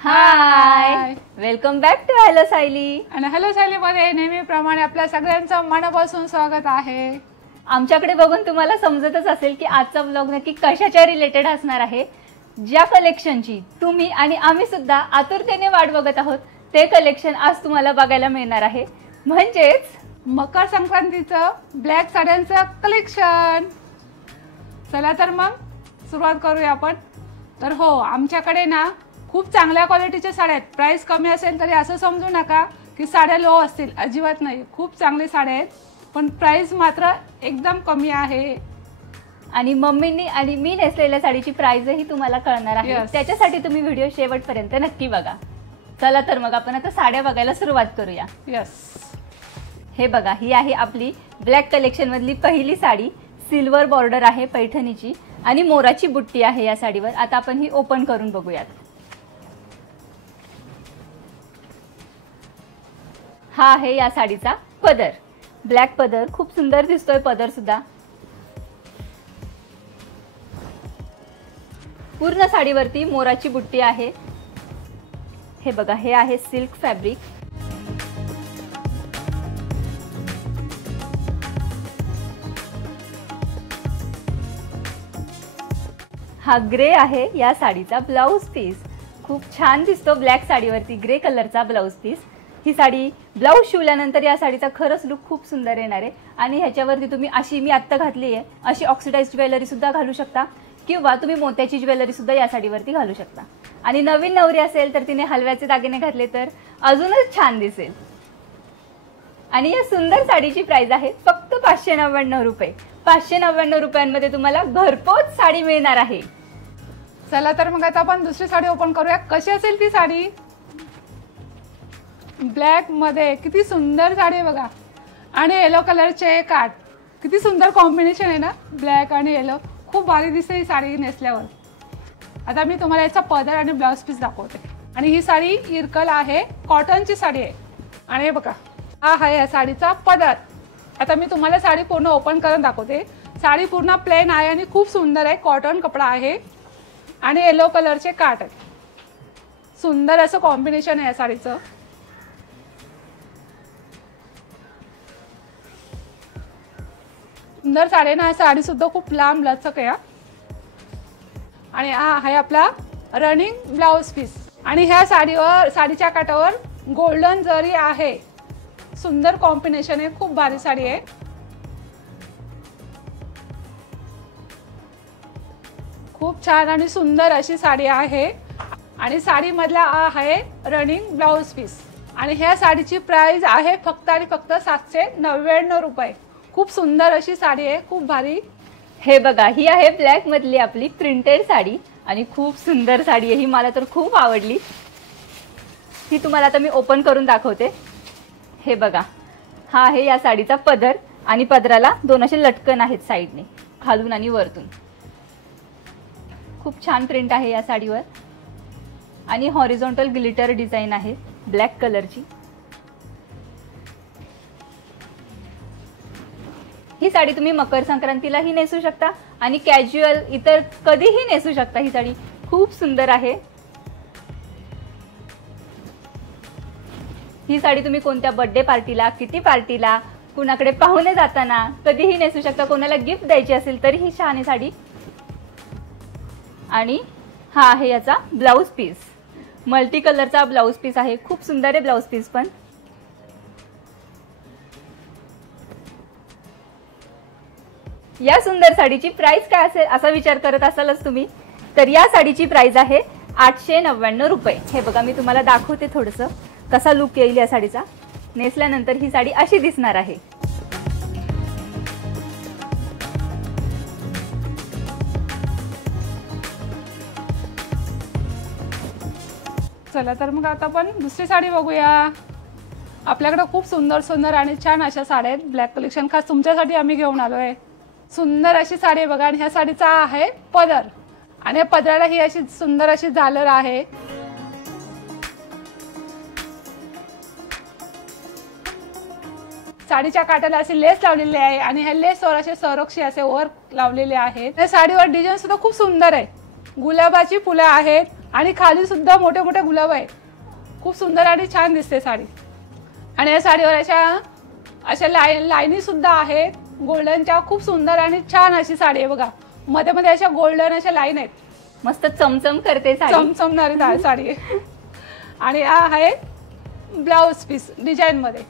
High, welcome back to hello Sayali. आणि hello सायलीमध्ये नेहमीप्रमाणे आपल्या सगळ्यांचं मनापासून स्वागत आहे. आमच्याकडे बघून तुम्हाला समजतच असेल की आजचा व्लॉग नक्की कशाच्या रिलेटेड असणार आहे. ज्या कलेक्शनची तुम्ही आणि आम्ही सुद्धा आतुरतेने वाट बघत आहोत ते कलेक्शन आज तुम्हाला बघायला मिळणार आहे. म्हणजेच मकर संक्रांतीचं ब्लॅक साड्यांचं कलेक्शन. चला तर मग सुरुवात करूया आपण. तर हो, आमच्याकडे ना खूप चांगल्या क्वालिटीच्या साड्या आहेत. प्राइस कमी असेल तरी असं समजू नका की साड्या लो असतील, अजिबात नाही. खूप चांगली साड्या आहेत, पण प्राइस मात्र एकदम कमी आहे. आणि मम्मींनी आणि मी नेसलेल्या साडीची प्राइसही तुम्हाला कळणार आहे. त्याच्यासाठी तुम्ही व्हिडिओ शेवटपर्यंत नक्की बघा. चला तर मग आपण आता साड्या बघायला सुरुवात करूया. हे बघा, ही आहे आपली ब्लॅक कलेक्शन मधली पहिली साडी. सिल्वर बॉर्डर आहे पैठणीची आणि मोराची बुट्टी आहे या साडीवर. आता आपण ही ओपन करून बघूयात. हा आहे या साडीचा पदर. ब्लॅक पदर, खूप सुंदर दिसतोय पदर सुद्धा. पूर्ण साडीवरती मोराची बुट्टी आहे. हे बघा, हे आहे सिल्क फॅब्रिक. हा ग्रे आहे या साडीचा ब्लाउज पीस. खूप छान दिसतो ब्लॅक साडीवरती ग्रे कलरचा ब्लाउज पीस. ही साडी ब्लाउज शिवल्यानंतर या साडीचा खरंच लुक खूप सुंदर येणार आहे. आणि ह्याच्यावरती तुम्ही अशी मी आत्ता घातली आहे अशी ऑक्सिडाइज्ड ज्वेलरी सुद्धा घालू शकता, किंवा तुम्ही मोत्याची ज्वेलरी सुद्धा या साडीवरती घालू शकता. आणि नवीन नवरी असेल तर तिने हलव्याचे दागिने घातले तर अजूनच छान दिसेल. आणि या सुंदर साडीची प्राइस आहे फक्त 599 रुपये. 599 रुपयांमध्ये तुम्हाला घरपोच साडी मिळणार आहे. चला तर मग आता आपण दुसरी साडी ओपन करूया. कशी असेल ती साडी? ब्लॅक मध्ये किती सुंदर साडी बघा. आणि येलो कलरचे काठ, किती सुंदर कॉम्बिनेशन आहे ना, ब्लॅक आणि येलो. खूप भारी दिसते ही साडी नेसल्यावर. आता मी तुम्हाला याचा पदर आणि ब्लाउज पीस दाखवते. आणि ही साडी इरकल आहे, कॉटनची साडी आहे. आणि हे बघा, हा आहे या साडीचा पदर. आता मी तुम्हाला साडी पूर्ण ओपन करून दाखवते. साडी पूर्ण प्लेन आहे आणि खूप सुंदर आहे. कॉटन कपडा आहे आणि येलो कलरचे काठ आहेत. सुंदर असं कॉम्बिनेशन आहे या साडीचं. सुंदर साडी ना, साडी सुद्धा खूप लांब लचक आहे. आणि हा आहे आपला रनिंग ब्लाउज पीस. आणि ह्या साडीवर, साडीच्या काठावर गोल्डन जरी आहे. सुंदर कॉम्बिनेशन आहे, खूप भारी साडी आहे. खूप छान आणि सुंदर अशी साडी आहे. आणि साडीमधला आहे रनिंग ब्लाउज पीस. आणि ह्या साडीची प्राइस आहे फक्त आणि फक्त 799 रुपये. खूप सुंदर अशी साडी आहे, खूप भारी. हे बघा, ही आहे ब्लॅक मधली आपली प्रिंटेड साडी आणि खूप सुंदर साडी आहे ही. मला तर खूप आवडली. ही तुम्हाला आता मी ओपन करून दाखवते. हे बघा, हा आहे या साडीचा पदर. आणि पदराला दोन असे लटकन आहेत साईडने, खालून आणि वरतून. खूप छान प्रिंट आहे या साडीवर. आणि हॉरिझॉन्टल ग्लिटर डिझाईन आहे ब्लॅक कलरची. ही साडी तुम्ही मकर संक्रांतीलाही नेसू शकता आणि कॅज्युअल इतर कधीही नेसू शकता. ही साडी खूप सुंदर आहे. ही साडी तुम्ही कोणत्या बर्थडे पार्टीला, किटी पार्टीला, कुणाकडे पाहुणे जाताना कधीही नेसू शकता. कोणाला गिफ्ट द्यायची असेल तरी ही छान आहे साडी. आणि हा आहे याचा ब्लाउज पीस. मल्टी कलरचा ब्लाउज पीस आहे. खूप सुंदर आहे ब्लाउज पीस पण. या सुंदर साडीची प्राइस काय असेल असा विचार करत असालच तुम्ही, तर या साडीची प्राइस आहे 899 रुपये. हे बघा, मी तुम्हाला दाखवते थोडंसं कसा लुक येईल या साडीचा. नेसल्यानंतर ही साडी अशी दिसणार आहे. चला तर मग आता आपण दुसरी साडी बघूया. आपल्याकडे खूप सुंदर सुंदर आणि छान अशा साड्या आहेत. ब्लॅक कलेक्शन खास तुमच्यासाठी आम्ही घेऊन आलोय. सुंदर अशी साडी बघा. आणि ह्या साडीचा आहे पदर. आणि पदराला ही अशी सुंदर अशी झालर आहे. साडीच्या काठाला असे लेस लावलेले आहे आणि ह्या लेसवर असे संरक्षी असे वर्क लावलेले आहेत. या साडीवर डिझाईन सुद्धा खूप सुंदर आहे. गुलाबाची फुलं आहेत आणि खाली सुद्धा मोठे मोठे गुलाब आहे. खूप सुंदर आणि छान दिसते साडी. आणि या साडीवर अशा लाईनी सुद्धा आहेत गोल्डनच्या. खूप सुंदर आणि छान अशी साडी आहे बघा. मध्ये मध्ये अशा गोल्डन अशा लाईन आहेत. मस्त चमचम करते साडी, चमचमणारी साडी आहे. आणि हा आहे ब्लाउज पीस डिझाईन मध्ये.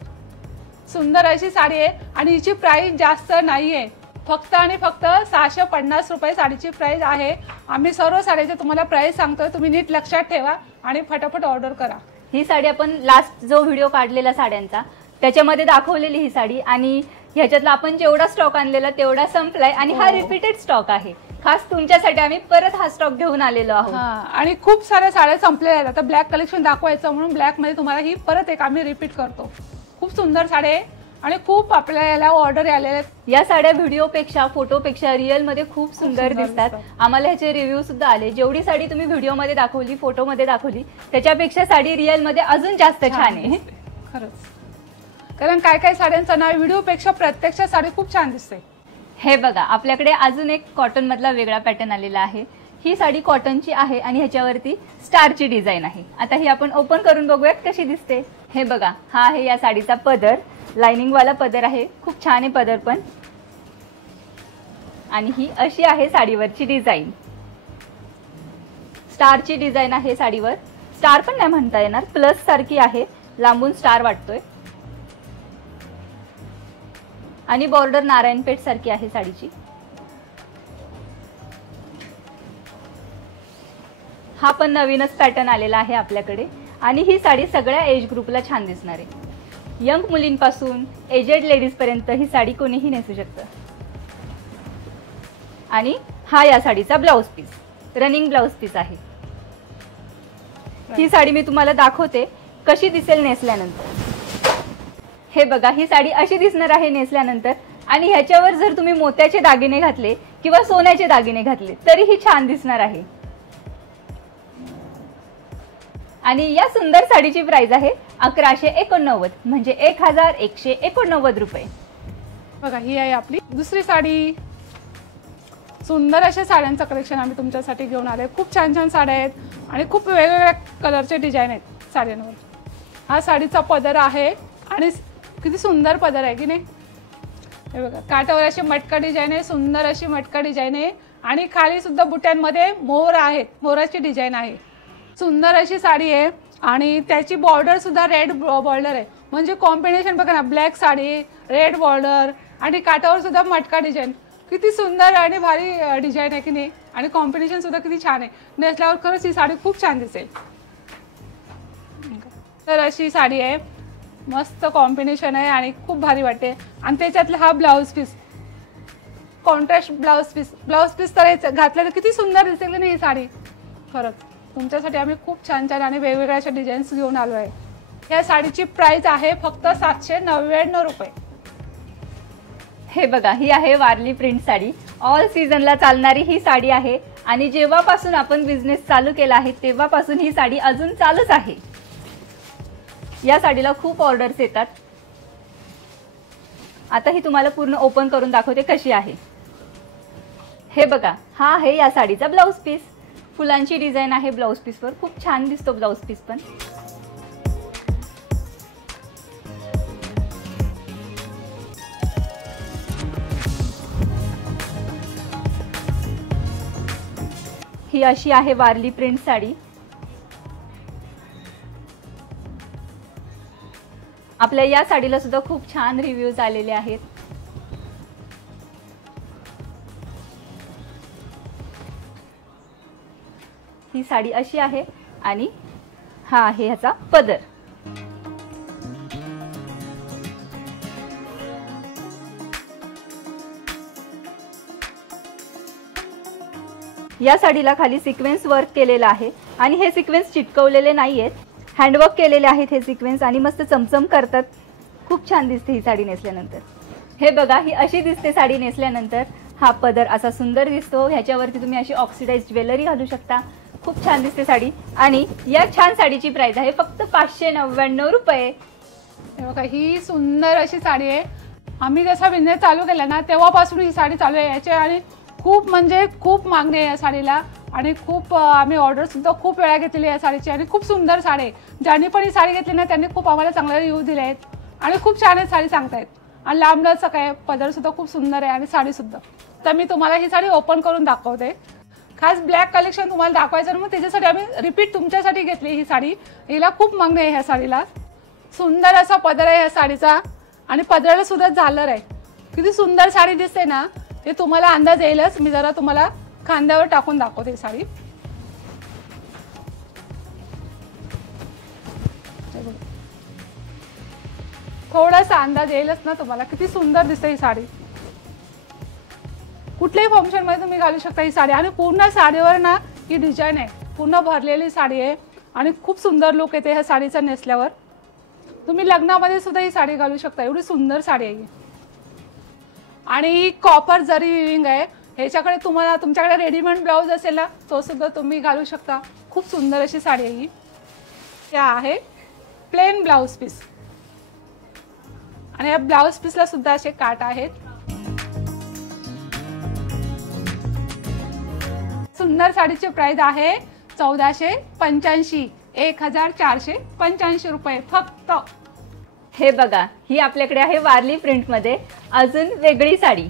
सुंदर अशी साडी आहे आणि हिची प्राइस जास्त नाही आहे. फक्त आणि फक्त 650 रुपये साडीची प्राइस आहे. आम्ही सर्व साडीचे तुम्हाला प्राइस सांगतोय, तुम्ही नीट लक्षात ठेवा आणि फटाफट ऑर्डर करा. ही साडी आपण लास्ट जो व्हिडिओ काढलेला साड्यांचा त्याच्यामध्ये दाखवलेली ही साडी, आणि ह्याच्यातला आपण जेवढा स्टॉक आणलेला तेवढा संपलाय आणि हा रिपीटेड स्टॉक आहे. खास तुमच्यासाठी आम्ही परत हा स्टॉक घेऊन आलेलो आहोत. आणि खूप साऱ्या साड्या संपलेल्या आहेत. आता ब्लॅक कलेक्शन दाखवायचं म्हणून ब्लॅक मध्ये तुम्हाला ही परत एक आम्ही रिपीट करतो. खूप सुंदर साडी आहे आणि खूप आपल्याला याला ऑर्डर आलेले आहेत. या साड्या व्हिडिओपेक्षा फोटोपेक्षा रिअल मध्ये खूप सुंदर दिसतात. आम्हाला ह्याचे रिव्ह्यू सुद्धा आले. जेवढी साडी तुम्ही व्हिडिओमध्ये दाखवली, फोटोमध्ये दाखवली, त्याच्यापेक्षा साडी रिअल मध्ये अजून जास्त छान आहे. खरंच, कारण काय काय साड्यांचं ना व्हिडिओपेक्षा प्रत्यक्ष साडी खूप छान दिसते. हे बघा, आपल्याकडे अजून एक कॉटन मधला वेगळा पॅटर्न आलेला आहे. ही साडी कॉटनची आहे आणि ह्याच्यावरती स्टारची डिझाईन आहे. आता ही आपण ओपन करून बघूयात कशी दिसते. हे बघा, हा आहे या साडीचा पदर. लाइनिंग वाला पदर आहे. खूप छान आहे पदर पण. आणि ही अशी आहे साडीवरची डिझाईन. स्टारची डिझाईन आहे साडीवर. स्टार पण नाही म्हणता येणार, प्लस सारखी आहे. लांबून स्टार वाटतोय. आणि बॉर्डर नारायणपेठ सारखी आहे साडीची. हा पण नवीनच पॅटर्न आलेला आहे आपल्याकडे. आणि ही साडी सगळ्या एज ग्रुपला छान दिसणार आहे. यंग मुलींपासून एजेड लेडीज पर्यंत ही साडी कोणीही नेसू शकतं. आणि हा या साडीचा blouse piece, running blouse piece आहे. ही साडी मी तुम्हाला दाखवते कशी दिसेल नेसल्यानंतर. हे बघा, ही साडी अशी दिसणार आहे नेसल्यानंतर. आणि ह्याच्यावर जर तुम्ही मोत्याचे दागिने घातले किंवा सोन्याचे दागिने घातले तरीही छान दिसणार आहे. आणि या सुंदर साडीची प्राइस आहे 1189, म्हणजे 1189 रुपये. बघा, ही आहे आपली दुसरी साडी. सुंदर अशा साड्यांचं कलेक्शन आम्ही तुमच्यासाठी घेऊन आले. खूप छान छान साड्या आहेत आणि खूप वेगवेगळ्या कलरचे डिझाईन आहेत साड्यांवर. हा साडीचा पदर आहे आणि किती सुंदर पदर आहे की नाही. हे बघा, काठावर अशी मटका डिझाईन आहे. सुंदर अशी मटका डिझाईन आहे. आणि खाली सुद्धा बुट्यांमध्ये मोर आहेत. मोराची डिझाईन आहे. सुंदर अशी साडी आहे. आणि त्याची बॉर्डर सुद्धा रेड बॉर्डर आहे. म्हणजे कॉम्बिनेशन बघा ना, ब्लॅक साडी, रेड बॉर्डर आणि काठावर सुद्धा मटका डिझाईन. किती सुंदर आणि भारी डिझाईन आहे की नाही. आणि कॉम्बिनेशन सुद्धा किती छान आहे. नेसल्यावर खरंच ही साडी खूप छान दिसेल. तर अशी साडी आहे. मस्त कॉम्बिनेशन आहे आणि खूप भारी वाटते. आणि त्याच्यातला हा blouse piece, contrast blouse piece. Blouse piece तर घातलं तर किती सुंदर दिसेल नाही ही साडी. खरंच तुमच्यासाठी आम्ही खूप छान छान आणि वेगवेगळ्या अशा डिझाईन्स घेऊन आलो आहे. या साडीची प्राइस आहे फक्त 799 रुपये. हे बघा, ही आहे वारली प्रिंट साडी. ऑल सीझनला चालणारी ही साडी आहे. आणि जेव्हापासून आपण बिझनेस चालू केला आहे तेव्हापासून ही साडी अजून चालूच आहे. या साडीला खूप ऑर्डर्स येतात. आता ही तुम्हाला पूर्ण ओपन करून दाखवते कशी आहे. हे बघा, हा आहे या साडीचा ब्लाउज पीस. फुलांची डिझाईन आहे ब्लाउज पीसवर. खूप छान दिसतो ब्लाउज पीस पण. ही अशी आहे वारली प्रिंट साडी. आपल्या या साडीला सुद्धा खूप छान रिव्ह्यूज आलेले आहेत. ही साडी अशी आहे आणि हा आहे ह्याचा पदर. या साडीला खाली सिक्वेन्स वर्क केलेला आहे आणि हे सिक्वेन्स चिटकवलेले नाहीयेत. हँडवर्क केलेले आहेत हे सिक्वेन्स आणि मस्त चमचम करतात. खूप छान दिसते ही साडी नेसल्यानंतर. हे बघा, ही अशी दिसते साडी नेसल्यानंतर. हा पदर असा सुंदर दिसतो. ह्याच्यावरती तुम्ही अशी ऑक्सिडाइज ज्वेलरी घालू शकता. खूप छान दिसते साडी. आणि या छान साडीची प्राइस आहे फक्त 599 रुपये. बघा, ही सुंदर अशी साडी आहे. आम्ही जसा बिझनेस चालू केला ना तेव्हापासून ही साडी चालू आहे याची. आणि खूप म्हणजे खूप मागणी आहे या साडीला. आणि खूप आम्ही ऑर्डर सुद्धा खूप वेळा घेतलेली आहे साडीची आणि खूप सुंदर साडी आहे. ज्यांनी पण ही साडी घेतली ना त्यांनी खूप आम्हाला चांगले रिव्ह्यू दिले आहेत आणि खूप छान आहे साडी सांगतायत. आणि लांबलंच काय पदर सुद्धा खूप सुंदर आहे आणि साडी सुद्धा. तर मी तुम्हाला ही साडी ओपन करून दाखवते. खास ब्लॅक कलेक्शन तुम्हाला दाखवायचं ना, मग त्याच्यासाठी आम्ही रिपीट तुमच्यासाठी घेतली ही साडी. हिला खूप मागणी आहे ह्या साडीला. सुंदर असा पदर आहे ह्या साडीचा आणि पदराला सुद्धा झालर आहे. किती सुंदर साडी दिसते ना ते तुम्हाला अंदाज येईलच. मी जरा तुम्हाला खांद्यावर टाकून दाखवते साडी. थोडासा अंदाज येईलच ना तुम्हाला किती सुंदर दिसते ही साडी. कुठल्याही फंक्शन मध्ये तुम्ही घालू शकता ही साडी. आणि पूर्ण साडीवर ना ही डिझाईन आहे, पूर्ण भरलेली साडी आहे आणि खूप सुंदर लुक येते ह्या साडीचा नेसल्यावर. तुम्ही लग्नामध्ये सुद्धा ही साडी घालू शकता, एवढी सुंदर साडी आहे. आणि ही कॉपर जरी विविंग आहे. ह्याच्याकडे तुम्हाला तुमच्याकडे रेडीमेड ब्लाऊज असेल ना तो सुद्धा तुम्ही घालू शकता. खूप सुंदर अशी साडी आहे ही. त्या आहे प्लेन ब्लाऊज पीस आणि या ब्लाऊज पीसला सुद्धा असे काट आहेत. सुंदर साडीची प्राइस आहे 1485, 1485 रुपये फक्त. हे बघा, ही आपल्याकडे आहे वारली प्रिंट मध्ये अजून वेगळी साडी.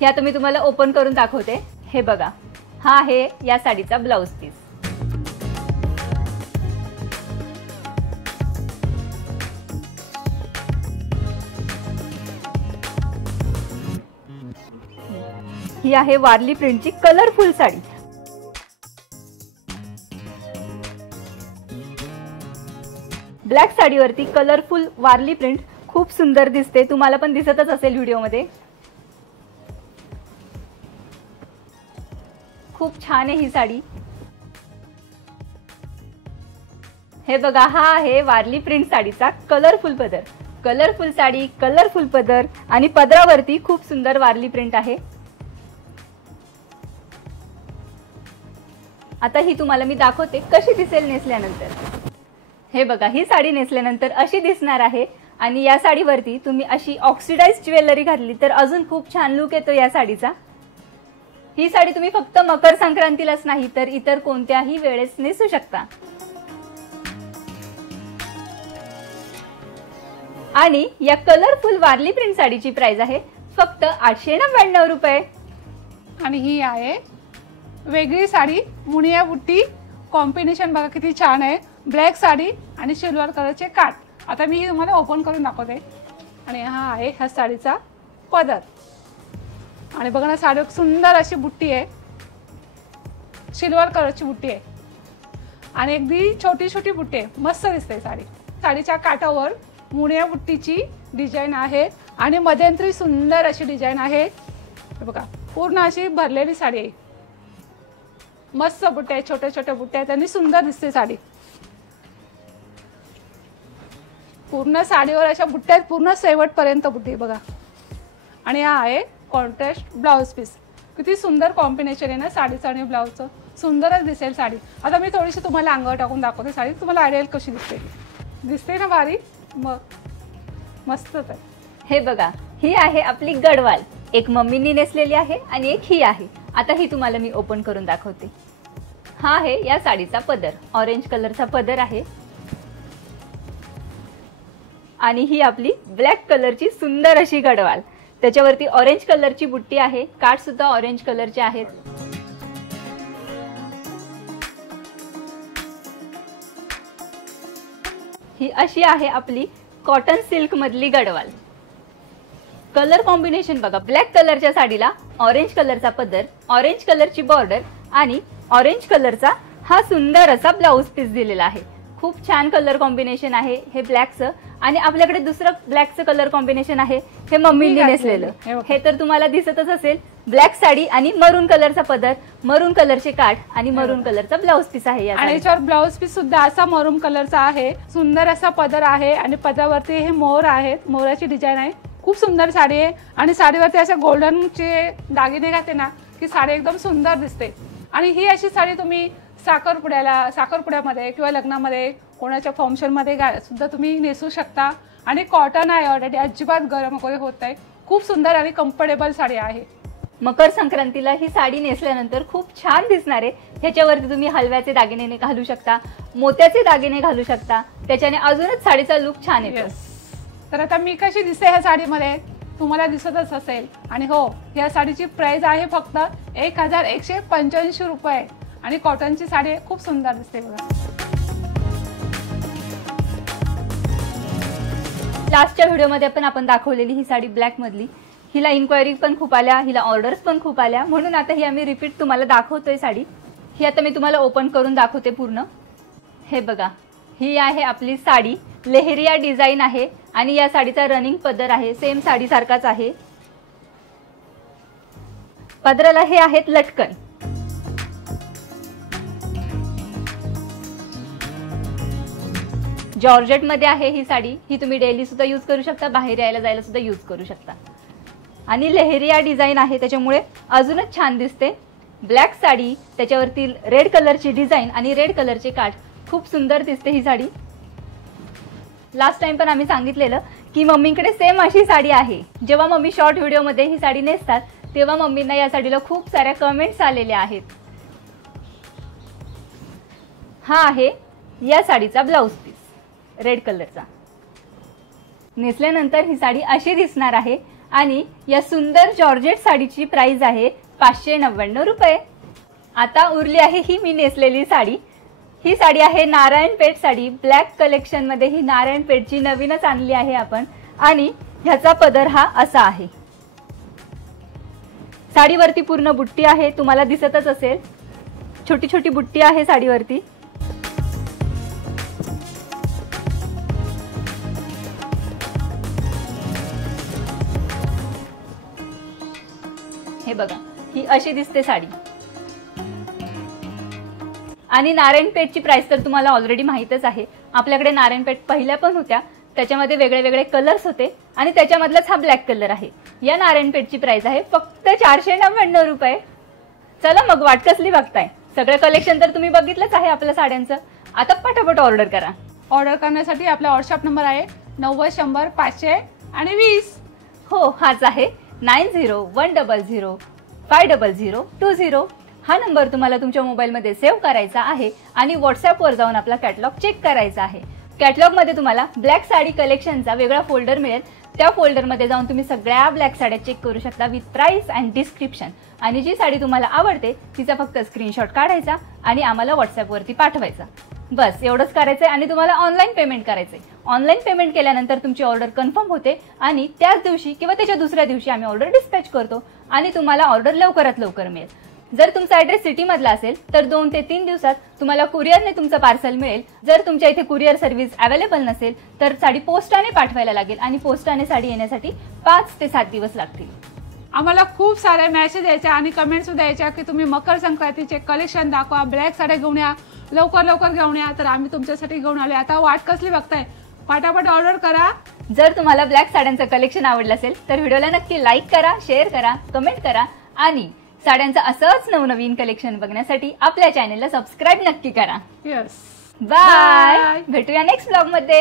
ही आता मी तुम्हाला ओपन करून दाखवते. हे बघा, हा आहे या साडीचा ब्लाऊज पीस. ही आहे वारली प्रिंटची कलरफुल साडी. ब्लॅक साडीवरती कलरफुल वारली प्रिंट खूप सुंदर दिसते. तुम्हाला पण दिसतच असेल व्हिडिओमध्ये. खूप छान आहे ही साडी. हे बघा, हा आहे वारली प्रिंट साडीचा कलरफुल पदर. कलरफुल साडी, कलरफुल पदर आणि पदरावरती खूप सुंदर वारली प्रिंट आहे. आता ही तुम्हाला मी दाखवते कशी दिसेल नेसल्यानंतर. हे बघा, ही साडी नेसल्यानंतर अशी दिसणार आहे. आणि या साडीवरती तुम्ही अशी ऑक्सिडाइज ज्वेलरी घातली तर अजून खूप छान लुक येतो या साडीचा. ही साडी तुम्ही फक्त मकर संक्रांतीलाच नाही तर इतर कोणत्याही वेळेस नेसू शकता. आणि या कलरफुल वारली प्रिंट साडीची प्राइस आहे फक्त 899 रुपये. आणि ही आहे वेगळी साडी, मुनिया बुट्टी कॉम्बिनेशन बघा किती छान आहे. ब्लॅक साडी आणि सिल्वर कलरचे काठ. आता मी ही तुम्हाला ओपन करून दाखवते. आणि हा आहे ह्या साडीचा पदर. आणि बघा ना, साडीवर सुंदर अशी बुट्टी आहे, सिल्वर कलरची बुट्टी आहे आणि अगदी छोटी छोटी बुट्टी आहे. मस्त दिसते साडी. साडीच्या काठावर मुनिया बुट्टीची डिझाईन आहे आणि मध्यंतरी सुंदर अशी डिझाईन आहे. बघा, पूर्ण अशी भरलेली साडी आहे. मस्त बुट्ट्या आहेत, छोट्या छोट्या बुट्ट्या आहेत आणि सुंदर दिसते साडी. पूर्ण साडीवर अशा बुट्ट्या आहेत, पूर्ण शेवटपर्यंत बुट्टी बघा. आणि हा आहे कॉन्ट्रास्ट ब्लाऊज पीस. किती सुंदर कॉम्बिनेशन आहे ना साडीचं आणि ब्लाऊजचं. सुंदरच दिसेल साडी. आता मी थोडीशी तुम्हाला अंगावर टाकून दाखवते साडी. तुम्हाला आयडिया कशी दिसते. दिसते ना भारी. मग मस्तच आहे. हे बघा, ही आहे आपली गडवाल. एक मम्मीनी नेसलेली आहे आणि एक ही आहे. आता ही तुम्हाला मी ओपन करून दाखवते. हा आहे या साडीचा पदर. ऑरेंज कलरचा पदर आहे आणि ही आपली ब्लॅक कलरची सुंदर अशी गडवाल. त्याच्यावरती ऑरेंज कलरची बुट्टी आहे. काठ सुद्धा ऑरेंज कलरचे आहेत. ही अशी आहे आपली कॉटन सिल्क मधली गडवाल. कलर कॉम्बिनेशन बघा, ब्लॅक कलरच्या साडीला ऑरेंज कलरचा पदर, ऑरेंज कलरची बॉर्डर आणि ऑरेंज कलरचा हा सुंदर असा ब्लाऊज पीस दिलेला आहे. खूप छान कलर कॉम्बिनेशन आहे हे ब्लॅकचं. आणि आपल्याकडे दुसरं ब्लॅकचं कलर कॉम्बिनेशन आहे हे मम्मीने नेसलेलं. हे तर तुम्हाला दिसतच असेल. ब्लॅक साडी आणि मरून कलरचा पदर, मरून कलरचे काठ आणि मरून कलरचा ब्लाऊज पीस आहे. आणि याच्यावर ब्लाऊज पीस सुद्धा असा मरून कलरचा आहे. सुंदर असा पदर आहे आणि पदरावरती हे मोर आहेत, मोराची डिझाईन आहे. खूप सुंदर साडी आहे आणि साडीवरती असे गोल्डनचे दागिने घातले ना की साडी एकदम सुंदर दिसते. आणि ही अशी साडी तुम्ही साखरपुड्यामध्ये किंवा लग्नामध्ये कोणाच्या फंक्शनमध्ये सुद्धा तुम्ही नेसू शकता. आणि कॉटन आहे ऑलरेडी, अजिबात गरम वगैरे होत नाही. खूप सुंदर आणि कम्फर्टेबल साडी आहे. मकर संक्रांतीला ही साडी नेसल्यानंतर खूप छान दिसणार आहे. ह्याच्यावरती तुम्ही हलव्याचे दागिने घालू शकता, मोत्याचे दागिने घालू शकता, त्याच्याने अजूनच साडीचा लुक छान येतो. तर आता मी कशी दिसते ह्या साडीमध्ये तुम्हाला दिसतच असेल. आणि हो, या साडीची प्राइस आहे फक्त 1185 रुपये आणि कॉटनची साडी खूप सुंदर दिसते बघा. लास्टच्या व्हिडिओमध्ये पण आपण दाखवलेली ही साडी ब्लॅक मधली, हिला इन्क्वायरी पण खूप आल्या, हिला ऑर्डर्स पण खूप आल्या, म्हणून आता ही आम्ही रिपीट तुम्हाला दाखवतोय साडी. ही आता मी तुम्हाला ओपन करून दाखवते पूर्ण. हे बघा, ही आहे आपली साडी. लेहरिया डिझाईन आहे आणि या साडीचा रनिंग पदर आहे, सेम साडी सारखाच आहे. पदराला हे आहेत लटकन. जॉर्जेट मध्ये आहे ही साडी. ही तुम्ही डेली सुद्धा यूज करू शकता, बाहेर यायला जायला सुद्धा यूज करू शकता. आणि लेहरिया डिझाईन आहे त्याच्यामुळे अजूनच छान दिसते. ब्लॅक साडी, त्याच्यावरती रेड कलरची डिझाईन आणि रेड कलरचे काठ, खूप सुंदर दिसते ही साडी. लास्ट टाइम पण आम्ही सांगितलेलं की मम्मीकडे सेम अशी साडी आहे. जेव्हा मम्मी शॉर्ट व्हिडिओमध्ये ही साडी नेसतात तेव्हा मम्मींना या साडीला खूप साऱ्या कमेंट्स आलेल्या आहेत. हा आहे या साडीचा ब्लाउज पीस, रेड कलरचा. नेसल्यानंतर ही साडी अशी दिसणार आहे आणि या सुंदर जॉर्जेट साडीची प्राइस आहे 599 रुपये. आता उरली आहे ही मी नेसलेली साडी. ही साडी आहे नारायणपेठ साडी. ब्लॅक कलेक्शन मध्ये ही नारायणपेठची नवीनच आणली आहे आपण आणि ह्याचा पदर हा असा आहे. साडीवरती पूर्ण बुट्टी आहे, तुम्हाला दिसतच असेल. छोटी छोटी बुट्टी आहे साडीवरती. हे बघा, ही अशी दिसते साडी. आणि नारायणपेठची प्राइस तर तुम्हाला ऑलरेडी माहितच आहे. आपल्याकडे नारायणपेठ पहिल्या पण होत्या, त्याच्यामध्ये वेगळे वेगळे कलर्स होते आणि त्याच्यामधलाच हा ब्लॅक कलर आहे. या नारायणपेठची प्राइस आहे फक्त 499 रुपये. चला मग वाट कसली बघताय, सगळं कलेक्शन तर तुम्ही बघितलंच आहे आपल्या साड्यांचं. आता पटापट ऑर्डर करा. ऑर्डर करण्यासाठी आपला व्हॉट्सअप नंबर आहे 90 100 500 आणि 20. हो, हाच आहे 9010050020. हा नंबर तुम्हाला तुमच्या मोबाईलमध्ये सेव्ह करायचा आहे आणि व्हॉट्सअपवर जाऊन आपला कॅटलॉग चेक करायचा आहे. कॅटलॉगमध्ये तुम्हाला ब्लॅक साडी कलेक्शनचा वेगळा फोल्डर मिळेल. त्या फोल्डरमध्ये जाऊन तुम्ही सगळ्या ब्लॅक साड्या चेक करू शकता विथ प्राइस अँड डिस्क्रिप्शन. आणि जी साडी तुम्हाला आवडते तिचा फक्त स्क्रीनशॉट काढायचा आणि आम्हाला व्हॉट्सअपवरती पाठवायचा. बस एवढंच करायचंय आणि तुम्हाला ऑनलाईन पेमेंट करायचंय. ऑनलाईन पेमेंट केल्यानंतर तुमची ऑर्डर कन्फर्म होते आणि त्याच दिवशी किंवा त्याच्या दुसऱ्या दिवशी आम्ही ऑर्डर डिस्पॅच करतो आणि तुम्हाला ऑर्डर लवकरात लवकर मिळेल. जर तुमचा ऍड्रेस सिटीमधला असेल तर 2 ते 3 दिवसात तुम्हाला कुरिअरने तुमचं पार्सल मिळेल. जर तुमच्या इथे कुरिअर सर्व्हिस अवेलेबल नसेल तर साडी पोस्टाने पाठवायला लागेल आणि पोस्टाने साडी येण्यासाठी 5 ते 7 दिवस लागतील. आम्हाला खूप सारे मेसेज यायचे आणि कमेंट्स सुद्धा यायच्या की तुम्ही मकर संक्रांतीचे कलेक्शन दाखवा, ब्लॅक साड्या घेऊन या, लवकर घेऊन या. तर आम्ही तुमच्यासाठी घेऊन आले. आता वाट कसली बघताय, पटापट ऑर्डर करा. जर तुम्हाला ब्लॅक साड्यांचं कलेक्शन आवडलं असेल तर व्हिडिओला नक्की लाईक करा, शेअर करा, कमेंट करा आणि साड्यांचं असंच नवनवीन कलेक्शन बघण्यासाठी आपल्या चॅनेलला सबस्क्राईब नक्की करा. Yes, bye. भेटूया नेक्स्ट ब्लॉग मध्ये.